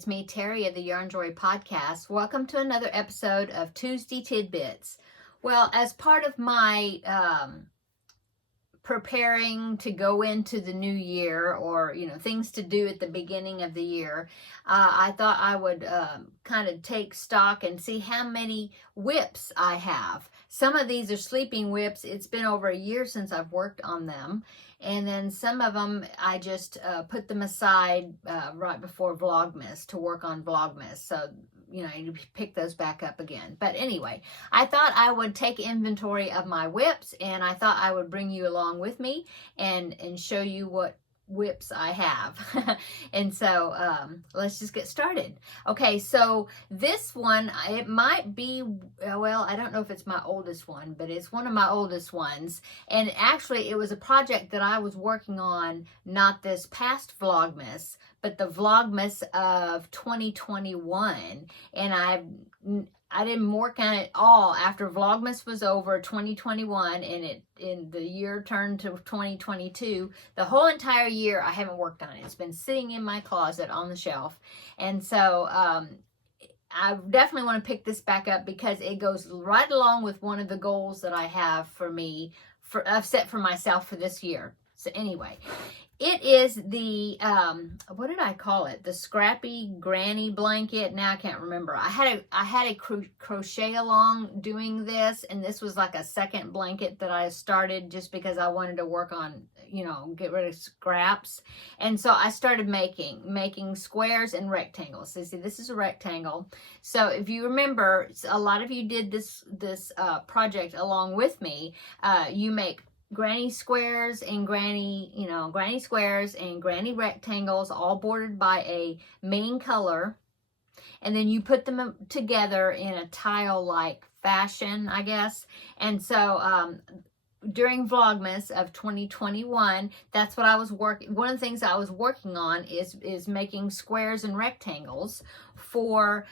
it's me, Terri of the Yarn Joy Podcast. Welcome to another episode of Tuesday Tidbits. Well, as part of my preparing to go into the new year, or things to do at the beginning of the year, I thought I would kind of take stock and see how many WIPS I have. Some of these are sleeping WIPS. It's been over a year since I've worked on them. And then some of them, I just put them aside right before Vlogmas to work on Vlogmas. So, you pick those back up again. But anyway, I thought I would take inventory of my WIPS, and I thought I would bring you along with me and show you what WIPS I have. And so let's just get started. Okay, so this one, it might be, well, I don't know if it's my oldest one, but it's one of my oldest ones. And actually it was a project that I was working on, not this past Vlogmas, but the Vlogmas of 2021. And I didn't work on it all after Vlogmas was over 2021, and in the year turned to 2022. The whole entire year I haven't worked on it. It's been sitting in my closet on the shelf. And so I definitely want to pick this back up because it goes right along with one of the goals that I have I've set for myself for this year. So anyway, it is the, what did I call it? The Scrappy Granny Blanket. Now I can't remember. I had a crochet along doing this, and this was like a second blanket that I started just because I wanted to work on, get rid of scraps. And so I started making squares and rectangles. So see, this is a rectangle. So if you remember, a lot of you did this project along with me. You make granny squares and granny rectangles, all bordered by a main color, and then you put them together in a tile-like fashion, I guess. And so during Vlogmas of 2021, that's what I was working. One of the things I was working on is making squares and rectangles for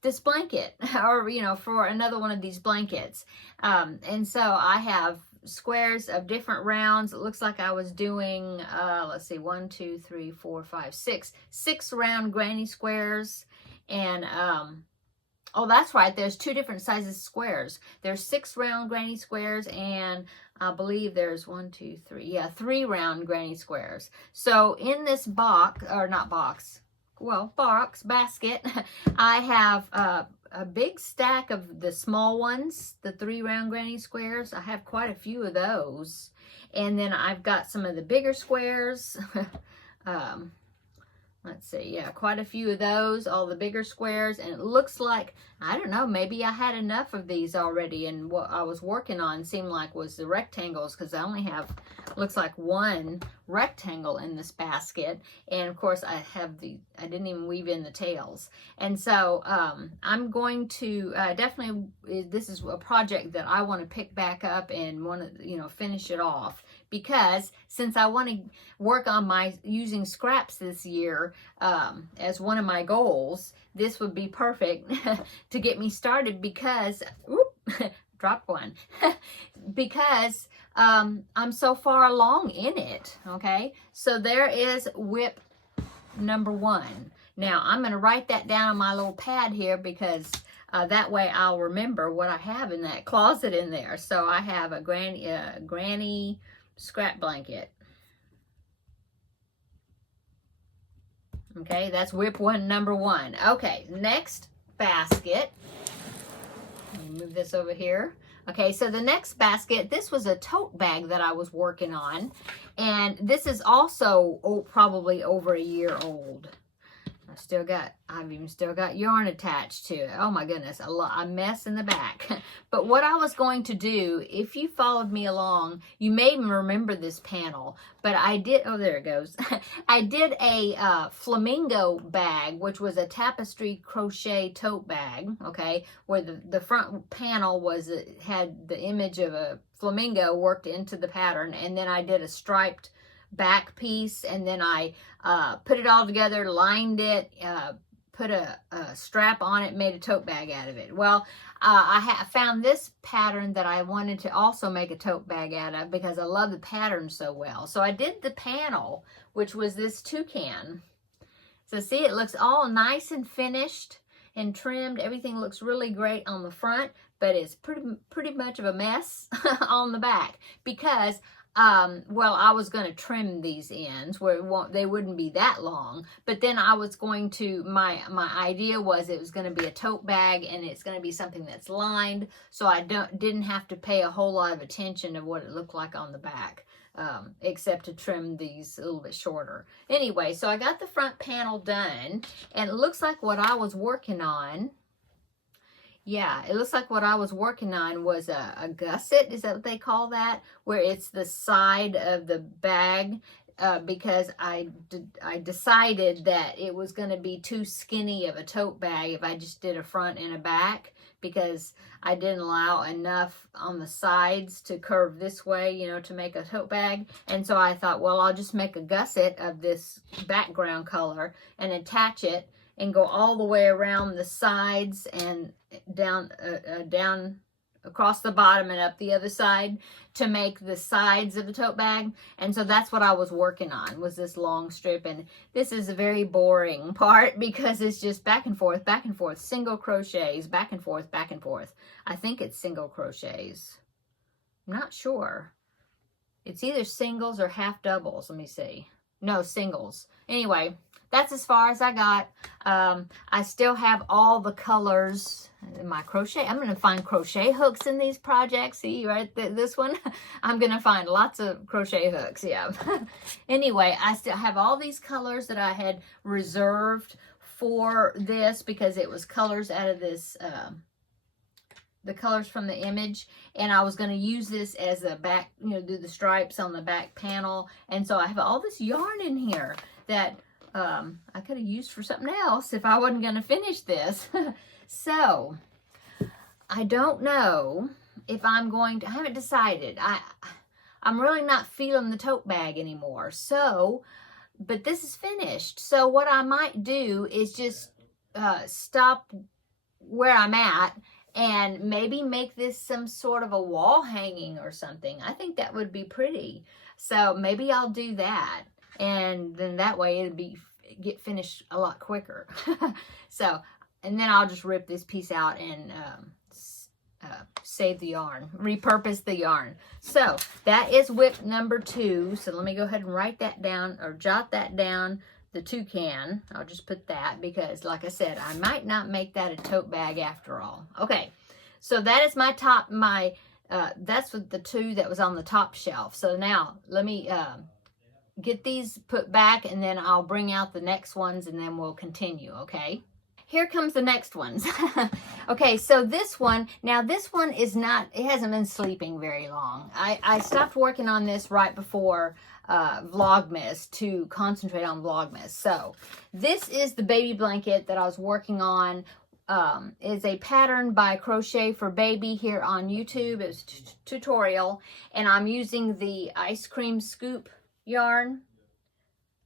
this blanket, or for another one of these blankets. And so I have squares of different rounds. It looks like I was doing let's see, 1 2 3 4 5 6 round granny squares. And oh, that's right, there's two different sizes squares. There's 6 round granny squares, and I believe there's 1 2 3 3 round granny squares. So in this basket, I have a big stack of the small ones, the 3 round granny squares. I have quite a few of those. And then I've got some of the bigger squares. Let's see, quite a few of those, all the bigger squares. And it looks like, I don't know, maybe I had enough of these already, and what I was working on seemed like was the rectangles, because I only have, looks like, 1 rectangle in this basket. And of course I didn't even weave in the tails. And so I'm going to definitely, this is a project that I want to pick back up and want to, finish it off. Because since I want to work on my using scraps this year as one of my goals, this would be perfect to get me started, because, dropped one, because I'm so far along in it, okay? So there is WIP number 1. Now, I'm going to write that down on my little pad here, because that way I'll remember what I have in that closet in there. So I have a granny scrap blanket. Okay, that's WIP number 1. Okay, next basket. Let me move this over here. Okay, so the next basket, this was a tote bag that I was working on, and this is also probably over a year old. I've even still got yarn attached to it. Oh my goodness, a mess in the back. But what I was going to do, if you followed me along, you may even remember this panel, but I did, oh, there it goes. I did a flamingo bag, which was a tapestry crochet tote bag, okay, where the front panel had the image of a flamingo worked into the pattern, and then I did a striped back piece, and then I put it all together, lined it, put a strap on it, made a tote bag out of it. Well, I found this pattern that I wanted to also make a tote bag out of, because I love the pattern so well. So I did the panel, which was this toucan. So see, it looks all nice and finished and trimmed. Everything looks really great on the front, but it's pretty much of a mess on the back because well, I was going to trim these ends where they wouldn't be that long, but then I was going to, my idea was it was going to be a tote bag and it's going to be something that's lined, so I didn't have to pay a whole lot of attention to what it looked like on the back. Except to trim these a little bit shorter. Anyway, so I got the front panel done, and it looks like what I was working on, yeah, it looks like what I was working on was a gusset, is that what they call that? Where it's the side of the bag, because I decided that it was going to be too skinny of a tote bag if I just did a front and a back, because I didn't allow enough on the sides to curve this way, you know, to make a tote bag. And so I thought, well, I'll just make a gusset of this background color and attach it and go all the way around the sides and down across the bottom and up the other side to make the sides of the tote bag. And so that's what I was working on, was this long strip. And this is a very boring part because it's just back and forth, single crochets, back and forth, back and forth. I think it's single crochets. I'm not sure. It's either singles or half doubles. Let me see. No, singles. Anyway, that's as far as I got. I still have all the colors in my crochet. I'm going to find crochet hooks in these projects. See, right, this one? I'm going to find lots of crochet hooks, yeah. Anyway, I still have all these colors that I had reserved for this because it was colors out of this, the colors from the image, and I was going to use this as a back, you know, do the stripes on the back panel. And so I have all this yarn in here that I could have used for something else if I wasn't going to finish this. So I don't know if I'm going to, I haven't decided. I'm really not feeling the tote bag anymore. So, but this is finished. So what I might do is just stop where I'm at and maybe make this some sort of a wall hanging or something. I think that would be pretty. So maybe I'll do that. And then that way it'll get finished a lot quicker. So, and then I'll just rip this piece out and save the yarn, repurpose the yarn. So that is WIP number 2. So let me go ahead and write that down, or jot that down, the toucan. I'll just put that because, like I said, I might not make that a tote bag after all. Okay, so that is my top, that's with the 2 that was on the top shelf. So now let me get these put back, and then I'll bring out the next ones, and then we'll continue, okay? Here comes the next ones. Okay, so this one, now this one is not, it hasn't been sleeping very long. I stopped working on this right before Vlogmas to concentrate on Vlogmas. So this is the baby blanket that I was working on. Is a pattern by Crochet for Baby here on YouTube. It was tutorial, and I'm using the ice cream scoop yarn,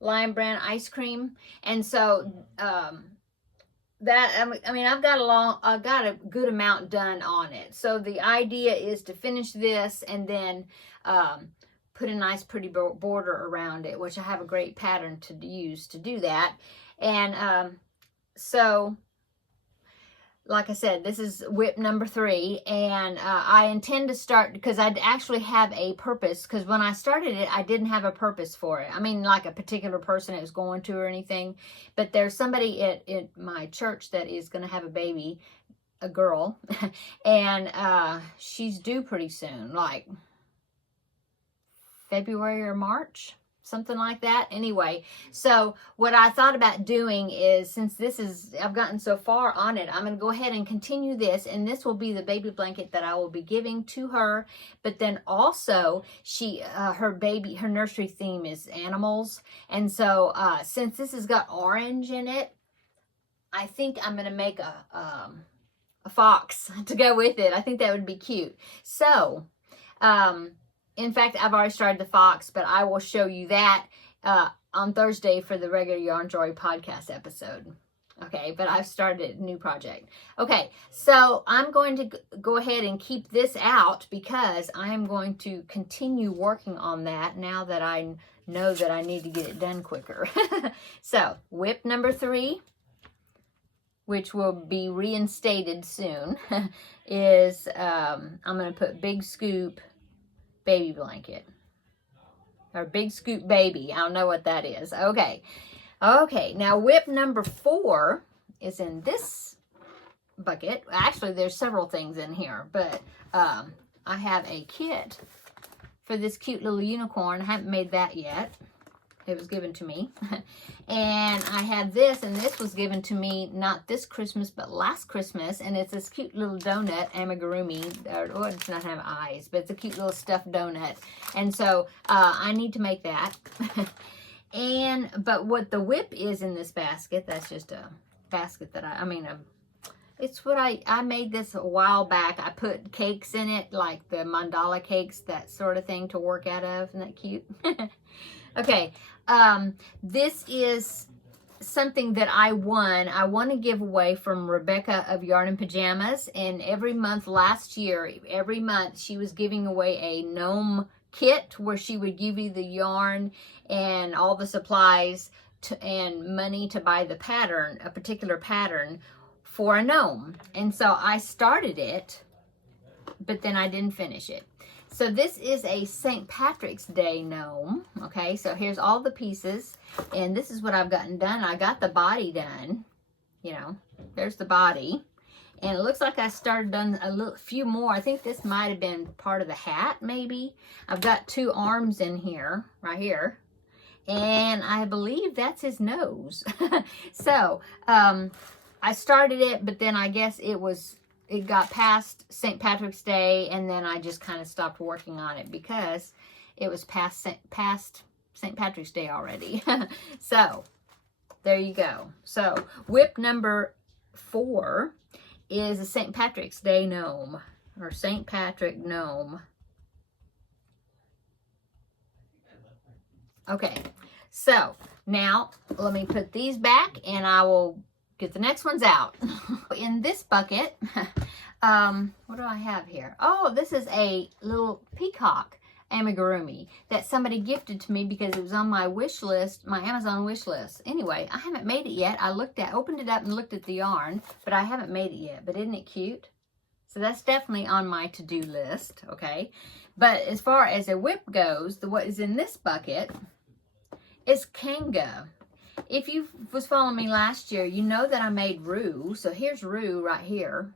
Lion Brand ice cream. And so that, I mean, I've got a good amount done on it. So the idea is to finish this and then put a nice pretty border around it, which I have a great pattern to use to do that. And so like I said, this is WIP number 3, and I intend to start, because I actually have a purpose, because when I started it, I didn't have a purpose for it. I mean, like a particular person it was going to or anything, but there's somebody at my church that is going to have a baby, a girl, and she's due pretty soon, like February or March. Something like that. Anyway, so what I thought about doing is, since this is, I've gotten so far on it, I'm going to go ahead and continue this, and this will be the baby blanket that I will be giving to her. But then also, her nursery theme is animals, and so since this has got orange in it, I think I'm going to make a fox to go with it. I think that would be cute. So, in fact, I've already started the fox, but I will show you that on Thursday for the regular Yarn Joy podcast episode. Okay, but I've started a new project. Okay, so I'm going to go ahead and keep this out because I'm going to continue working on that now that I know that I need to get it done quicker. So, WIP number 3, which will be reinstated soon, is I'm going to put Big Scoop Baby Blanket. Or Big Scoop Baby. I don't know what that is. Okay. Okay, now WIP number 4 is in this bucket. Actually, there's several things in here, but I have a kit for this cute little unicorn. I haven't made that yet. It was given to me. And I have this, and this was given to me not this Christmas, but last Christmas, and it's this cute little donut, amigurumi. Oh, it does not have eyes, but it's a cute little stuffed donut. And so I need to make that. But what the WIP is in this basket, that's just a basket that it's what I made this a while back. I put cakes in it, like the mandala cakes, that sort of thing to work out of. Isn't that cute? Okay, this is something that I won. I won a giveaway from Rebecca of Yarn and Pajamas, and every month last year, every month she was giving away a gnome kit where she would give you the yarn and all the supplies and money to buy the pattern, a particular pattern for a gnome. And so I started it, but then I didn't finish it. So this is a St. Patrick's Day gnome. Okay, so here's all the pieces, and this is what I've gotten done. I got the body done. You know, there's the body. And it looks like I started done a few more. I think this might have been part of the hat, maybe. I've got 2 arms in here, right here. And I believe that's his nose. So, I started it, but then I guess it got past St. Patrick's Day, and then I just kind of stopped working on it because it was past St. Patrick's Day already. So, there you go. So, WIP number 4 is a St. Patrick's Day gnome, or St. Patrick gnome. Okay, so now let me put these back and I will get the next ones out. In this bucket, what do I have here? Oh, this is a little peacock amigurumi that somebody gifted to me because it was on my wish list, my Amazon wish list. Anyway, I haven't made it yet. Opened it up and looked at the yarn, but I haven't made it yet. But isn't it cute? So that's definitely on my to-do list, okay? But as far as a WIP goes, what is in this bucket is Kanga. If you was following me last year, you know that I made Rue. So here's Rue right here,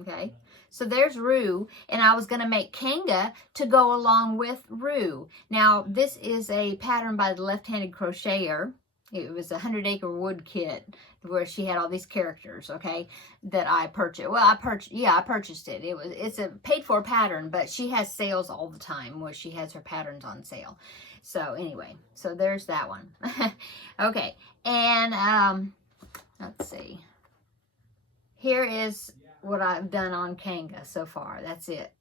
okay? So there's Rue, and I was going to make Kanga to go along with Rue. Now, this is a pattern by the Left-Handed Crocheter. It was a 100 Acre Wood kit where she had all these characters, okay, that I purchased. Well, I purchased it. It's a paid-for pattern, but she has sales all the time where she has her patterns on sale. So anyway, so there's that one. Okay, and let's see. Here is what I've done on Kanga so far. That's it.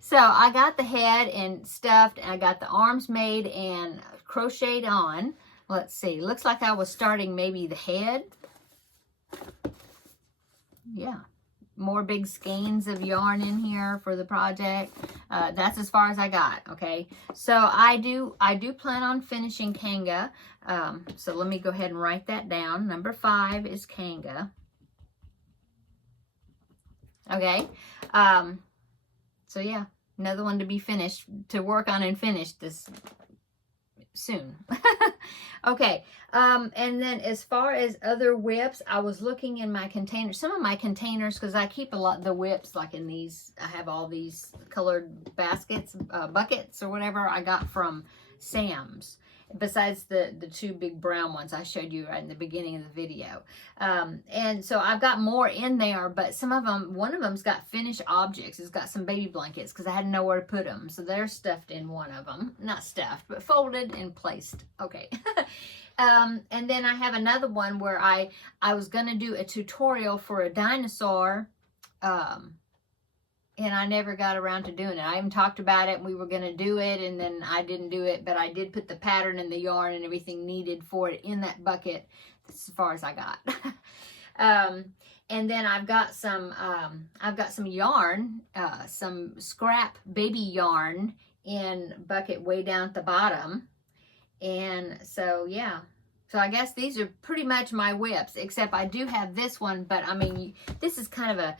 So I got the head and stuffed, and I got the arms made and crocheted on. Let's see. Looks like I was starting maybe the head. Yeah. More big skeins of yarn in here for the project. That's as far as I got, okay? So I do plan on finishing Kanga. So let me go ahead and write that down. Number 5 is Kanga. Okay. So yeah, another one to be finished, to work on and finish this soon. Okay, and then as far as other WIPs, I was looking in my containers, some of my containers, because I keep a lot of the WIPs like in these. I have all these colored baskets, buckets or whatever I got from Sam's, besides the 2 big brown ones I showed you right in the beginning of the video. And so I've got more in there, but some of them, one of them's got finished objects. It's got some baby blankets because I had nowhere to put them. So they're stuffed in one of them. Not stuffed, but folded and placed. Okay. And then I have another one where I was going to do a tutorial for a dinosaur, and I never got around to doing it. I even talked about it, and we were going to do it, and then I didn't do it, but I did put the pattern and the yarn and everything needed for it in that bucket as far as I got. And then I've got some yarn, some scrap baby yarn in bucket way down at the bottom. And so, yeah. So I guess these are pretty much my WIPs, except I do have this one, but I mean, this is kind of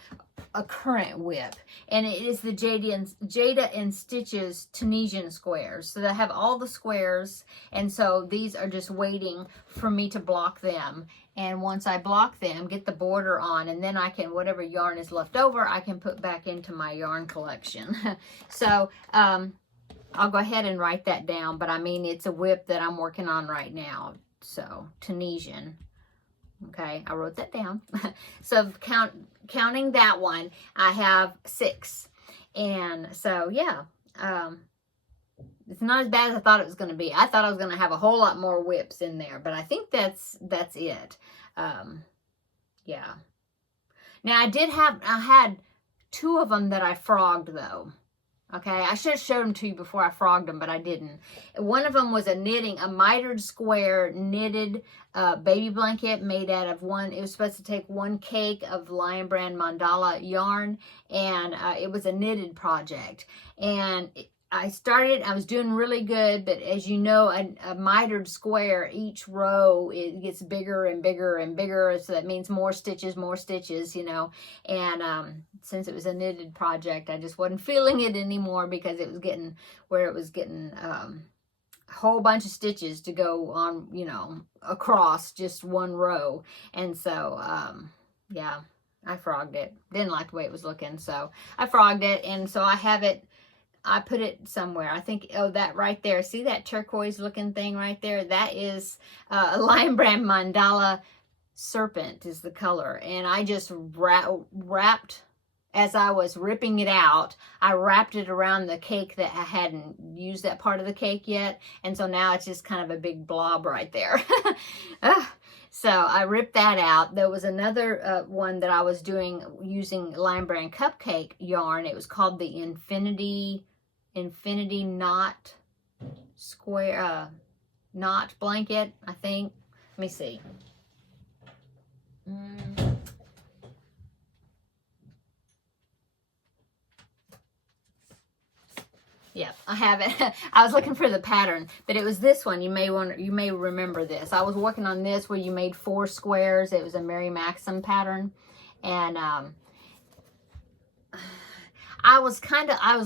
a current WIP, and it is the Jada and Stitches Tunisian squares. So they have all the squares, and so these are just waiting for me to block them. And once I block them, get the border on, and then I can, whatever yarn is left over, I can put back into my yarn collection. So I'll go ahead and write that down, but I mean, it's a WIP that I'm working on right now. So Tunisian. Okay, I wrote that down. So counting that one, I have 6. And so, yeah, it's not as bad as I thought it was going to be. I thought I was going to have a whole lot more WIPs in there, but I think that's it. Yeah. Now, I had 2 of them that I frogged, though. Okay, I should have showed them to you before I frogged them, but I didn't. One of them was a mitered square knitted baby blanket made out of it was supposed to take 1 cake of Lion Brand mandala yarn, and it was a knitted project. And I was doing really good, but as you know, a mitered square, each row, it gets bigger and bigger and bigger, so that means more stitches, you know. And since it was a knitted project, I just wasn't feeling it anymore, because it was getting a whole bunch of stitches to go on, you know, across just one row. And so, yeah, I frogged it. Didn't like the way it was looking, so I frogged it, and so I have it. I put it somewhere. I think, oh, that right there. See that turquoise looking thing right there? That is a Lion Brand mandala serpent is the color. And I just wrapped, as I was ripping it out, I wrapped it around the cake that I hadn't used that part of the cake yet. And so now it's just kind of a big blob right there. So I ripped that out. There was another one that I was doing using Lion Brand cupcake yarn. It was called the Infinity Knot Square Knot Blanket, I think. Let me see. Yeah, I have it. I was looking for the pattern, but it was this one. You may remember this. I was working on this where you made 4 squares. It was a Mary Maxim pattern, and I was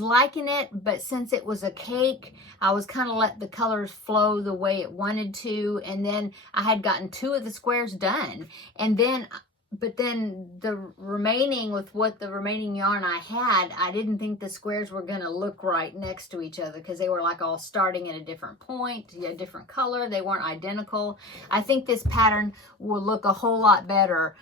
liking it, but since it was a cake, I was kind of let the colors flow the way it wanted to, and then I had gotten 2 of the squares done, and then. But then the remaining yarn I had, I didn't think the squares were going to look right next to each other, because they were like all starting at a different point, a different color. They weren't identical. I think this pattern will look a whole lot better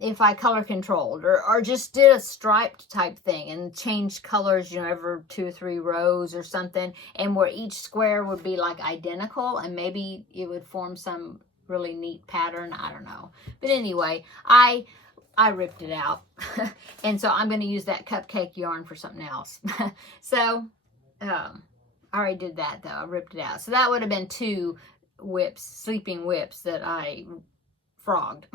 if I color controlled or just did a striped type thing and changed colors, you know, every 2 or 3 rows or something, and where each square would be like identical, and maybe it would form some really neat pattern. I don't know, but anyway, I ripped it out. And so I'm going to use that cupcake yarn for something else. So I already did that, though. I ripped it out. So that would have been 2 WIPs, sleeping WIPs, that I frogged.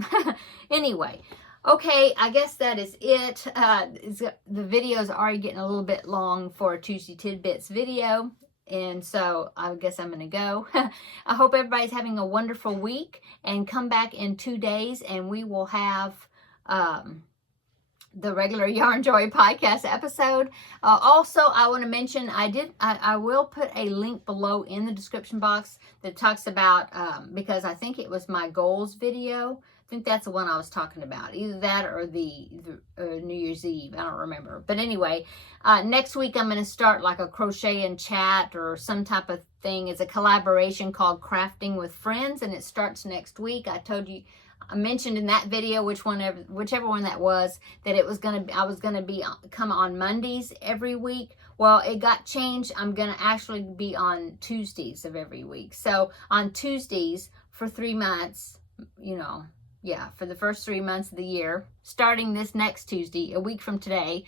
Anyway, okay, I guess that is it. The video is already getting a little bit long for a Tuesday Tidbits video. And so I guess I'm going to go. I hope everybody's having a wonderful week, and come back in 2 days and we will have the regular Yarn Joy podcast episode. Also, I want to mention I will put a link below in the description box that talks about, because I think it was my goals video. I think that's the one I was talking about. Either that or the New Year's Eve. I don't remember. But anyway, next week I'm going to start like a crochet and chat or some type of thing. It's a collaboration called Crafting with Friends, and it starts next week. I mentioned in that video, whichever one that was, that I was gonna come on Mondays every week. Well, it got changed. I'm gonna actually be on Tuesdays of every week. So on Tuesdays for 3 months, you know, yeah, for the first 3 months of the year, starting this next Tuesday, a week from today,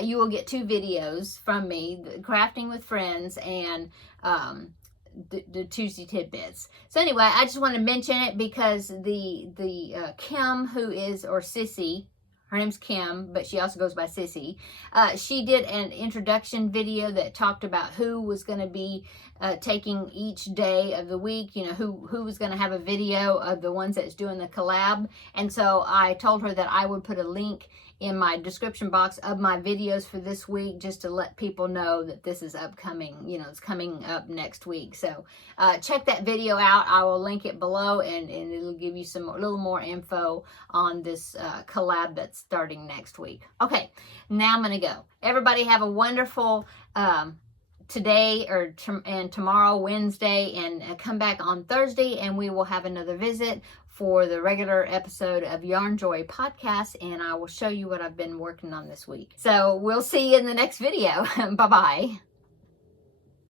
you will get 2 videos from me, Crafting with Friends and the Tuesday Tidbits. So anyway, I just want to mention it because the Kim, who is, or Sissy, her name's Kim, but she also goes by Sissy. She did an introduction video that talked about who was going to be taking each day of the week, you know, who was going to have a video of the ones that's doing the collab. And so I told her that I would put a link in my description box of my videos for this week, just to let people know that this is upcoming, you know, it's coming up next week. So check that video out. I will link it below, and it'll give you a little more info on this collab that's starting next week. Okay, now I'm going to go. Everybody have a wonderful today and tomorrow, Wednesday, and come back on Thursday, and we will have another visit for the regular episode of Yarn Joy podcast, and I will show you what I've been working on this week. So we'll see you in the next video. Bye-bye.